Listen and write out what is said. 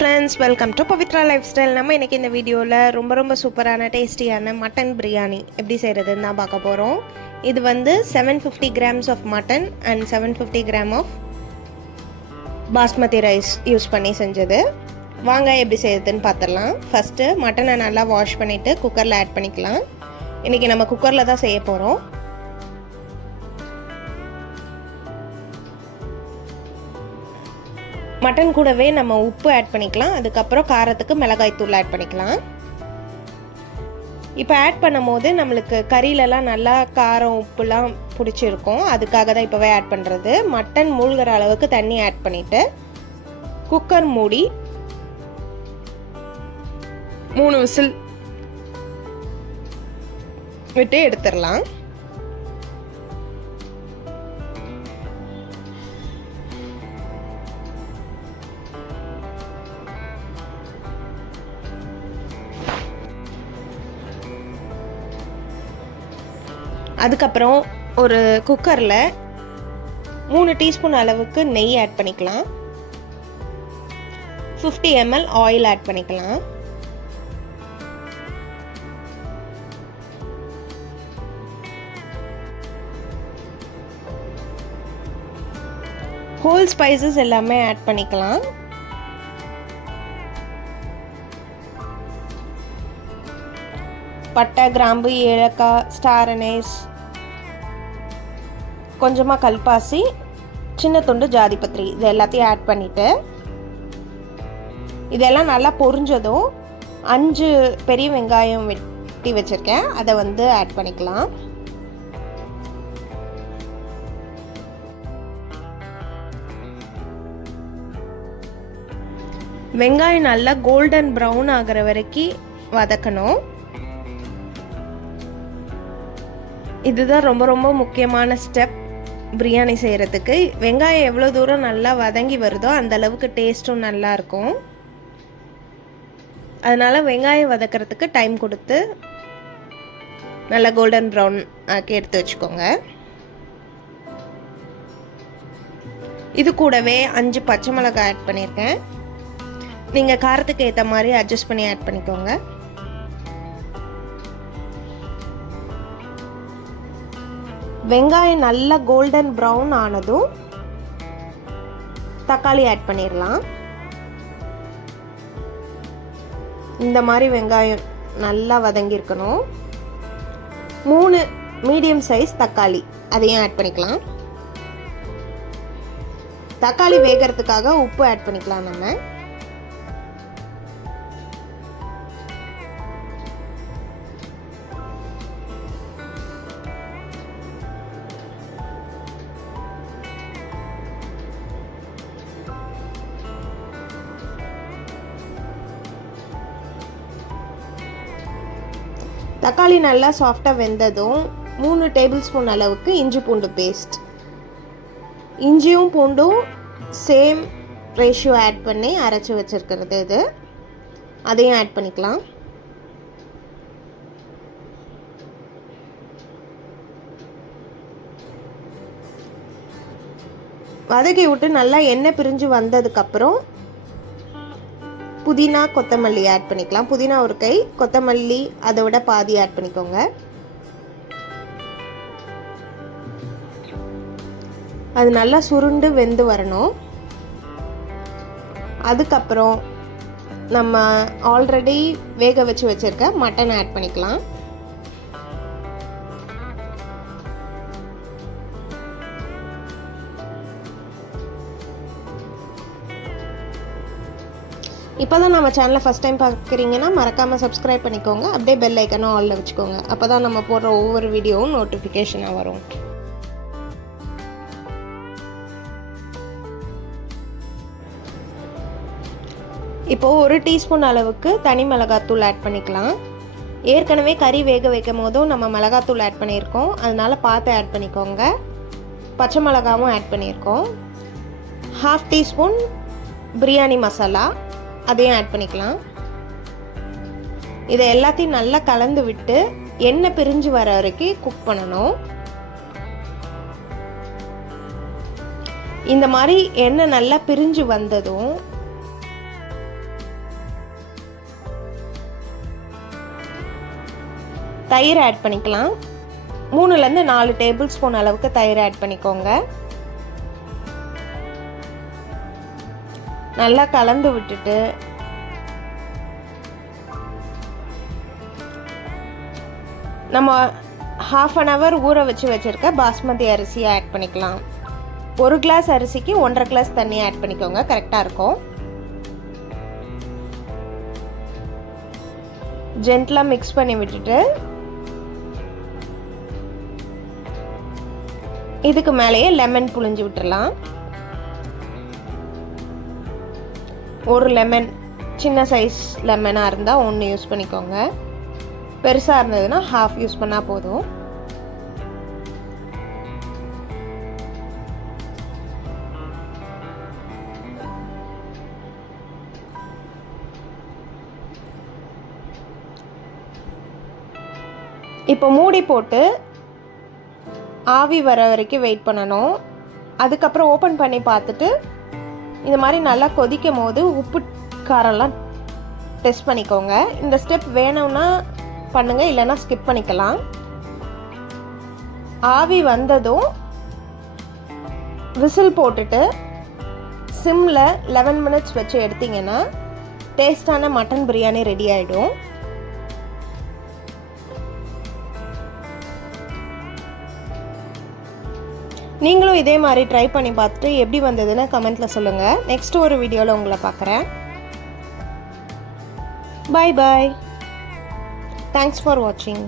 Friends welcome to Pavithra life style நம்ம இன்றைக்கி இந்த வீடியோவில் ரொம்ப ரொம்ப சூப்பரான டேஸ்டியான மட்டன் பிரியாணி எப்படி செய்கிறதுன்னு தான் பார்க்க போகிறோம் இது வந்து seven fifty grams of mutton and seven fifty gram of basmati rice use பண்ணி செஞ்சது. வாங்க எப்படி செய்யறதுன்னு பார்த்துடலாம். ஃபஸ்ட்டு மட்டனை நல்லா வாஷ் பண்ணிவிட்டு குக்கரில் ஆட் பண்ணிக்கலாம். இன்றைக்கி நம்ம குக்கரில் தான் செய்ய போகிறோம் மட்டன் கூடவே நம்ம உப்பு ஆட் பண்ணிக்கலாம். அதுக்கப்புறம் காரத்துக்கு மிளகாய் தூள் ஆட் பண்ணிக்கலாம். இப்போ ஆட் பண்ணும் போது நம்மளுக்கு கறியிலலாம் நல்லா காரம் உப்புலாம் பிடிச்சிருக்கும். அதுக்காக தான் இப்போவே ஆட் பண்ணுறது மட்டன் மூழ்கிற அளவுக்கு தண்ணி ஆட் பண்ணிவிட்டு குக்கர் மூடி மூணு விசில் விட்டு எடுத்துடலாம். அதுக்கப்புறம் ஒரு குக்கரில் மூணு டீஸ்பூன் அளவுக்கு நெய் ஆட் பண்ணிக்கலாம். ஃபிஃப்டி எம்எல் ஆயில் ஆட் பண்ணிக்கலாம். ஹோல் ஸ்பைசஸ் எல்லாமே ஆட் பண்ணிக்கலாம். பட்டை கிராம்பு ஏலக்காய் ஸ்டார் அனைஸ் கொஞ்சமாக கல்பாசி சின்ன துண்டு ஜாதிபத்திரி இது எல்லாத்தையும் ஆட் பண்ணிவிட்டு இதெல்லாம் நல்லா பொரிஞ்சதும் அஞ்சு பெரிய வெங்காயம் வெட்டி வச்சுருக்கேன். அதை வந்து ஆட் பண்ணிக்கலாம். வெங்காயம் நல்லா கோல்டன் ப்ரௌன் ஆகிற வரைக்கும் வதக்கணும். இதுதான் ரொம்ப ரொம்ப முக்கியமான ஸ்டெப் பிரியாணி செய்கிறதுக்கு வெங்காயம் எவ்வளோ தூரம் நல்லா வதங்கி வருதோ அந்த அளவுக்கு டேஸ்ட்டும் நல்லாயிருக்கும் அதனால் வெங்காயம் வதக்கிறதுக்கு டைம் கொடுத்து நல்லா கோல்டன் ப்ரௌன் ஆக்கி எடுத்து வச்சுக்கோங்க. இது கூடவே அஞ்சு பச்சை மிளகாய் ஆட் பண்ணியிருக்கேன். நீங்கள் காரத்துக்கு ஏற்ற மாதிரி அட்ஜஸ்ட் பண்ணி ஆட் பண்ணிக்கோங்க. வெங்காயம் நல்லா கோல்டன் ப்ரௌன் ஆனதும் தக்காளி ஆட் பண்ணிடலாம் இந்த மாதிரி வெங்காயம் நல்லா வதங்கியிருக்கணும் மூணு மீடியம் சைஸ் தக்காளி அதையும் ஆட் பண்ணிக்கலாம். தக்காளி வேகிறதுக்காக உப்பு ஆட் பண்ணிக்கலாம் நம்ம. தக்காளி நல்லா சாஃப்டாக வெந்ததும் மூணு டேபிள் ஸ்பூன் அளவுக்கு இஞ்சி பூண்டு பேஸ்ட் இஞ்சியும் பூண்டும் சேம் ரேஷியோ ஆட் பண்ணி அரைச்சி வச்சுருக்கிறது இது. அதையும் ஆட் பண்ணிக்கலாம். வதக்கி விட்டு நல்லா எண்ணெய் பிரிஞ்சு வந்ததுக்கப்புறம் புதினா கொத்தமல்லி ஆட் பண்ணிக்கலாம். புதினா ஒரு கை கொத்தமல்லி அதை விட பாதி ஆட் பண்ணிக்கோங்க. அது நல்லா சுருண்டு வெந்து வரணும். அதுக்கப்புறம் நம்ம ஆல்ரெடி வேக வச்சு வச்சுருக்க மட்டன் ஆட் பண்ணிக்கலாம். இப்போ தான் நம்ம சேனலை ஃபஸ்ட் டைம் பார்க்குறீங்கன்னா மறக்காமல் சப்ஸ்கிரைப் பண்ணிக்கோங்க. அப்படியே பெல் ஐக்கனும் ஆலில் வச்சுக்கோங்க. அப்போ தான் நம்ம போடுற ஒவ்வொரு வீடியோவும் நோட்டிஃபிகேஷனாக வரும். இப்போது ஒரு டீஸ்பூன் அளவுக்கு தனி மிளகாத்தூள் ஆட் பண்ணிக்கலாம். ஏற்கனவே கறி வேக வைக்கும் போதும் நம்ம மிளகாத்தூள் ஆட் பண்ணியிருக்கோம். அதனால் பார்த்து ஆட் பண்ணிக்கோங்க. பச்சை மிளகாவும் ஆட் பண்ணியிருக்கோம். ஹாஃப் டீஸ்பூன் பிரியாணி மசாலா அதையும் ஆட் பண்ணிக்கலாம். இதை எல்லாத்தையும் நல்லா கலந்து விட்டு எண்ணெய் பிரிஞ்சு வர வரைக்கும் குக் பண்ணணும். இந்த மாதிரி எண்ணெய் நல்லா பிரிஞ்சு வந்ததும் தயிர் ஆட் பண்ணிக்கலாம். மூணுலேருந்து நாலு டேபிள் ஸ்பூன் அளவுக்கு தயிர் ஆட் பண்ணிக்கோங்க. நல்லா கலந்து விட்டுட்டு நம்ம ஹாஃப் அன் ஹவர் ஊற வச்சு வச்சுருக்க பாஸ்மதி அரிசியை ஆட் பண்ணிக்கலாம். ஒரு கிளாஸ் அரிசிக்கு ஒன்றரை கிளாஸ் தண்ணி ஆட் பண்ணிக்கோங்க. கரெக்டாக இருக்கும். ஜென்டலாக மிக்ஸ் பண்ணி விட்டுட்டு இதுக்கு மேலேயே லெமன் புழிஞ்சு விட்டுடலாம் ஒரு லெமன் சின்ன சைஸ் லெமனாக இருந்தால் ஒன்று யூஸ் பண்ணிக்கோங்க. பெருசாக இருந்ததுன்னா ஹாஃப் யூஸ் பண்ணால் போதும். இப்போ மூடி போட்டு ஆவி வர வரைக்கும் வெயிட் பண்ணணும். அதுக்கப்புறம் ஓப்பன் பண்ணி பார்த்துட்டு இந்த மாதிரி நல்லா கொதிக்கும் போது உப்பு காரம்லாம் டெஸ்ட் பண்ணிக்கோங்க. இந்த ஸ்டெப் வேணும்னா பண்ணுங்கள் இல்லைன்னா ஸ்கிப் பண்ணிக்கலாம். ஆவி வந்ததும் விசில் போட்டுட்டு சிம்மில் லெவன் மினிட்ஸ் வச்சு எடுத்திங்கன்னா டேஸ்டான மட்டன் பிரியாணி ரெடி ஆகிடும் நீங்களும் இதே மாதிரி ட்ரை பண்ணி பார்த்துட்டு எப்படி வந்ததுன்னு கமெண்ட்டில் சொல்லுங்கள் நெக்ஸ்ட் ஒரு வீடியோவில் உங்களை பார்க்குறேன். பாய் பாய் தேங்க்ஸ் ஃபார் வாட்சிங்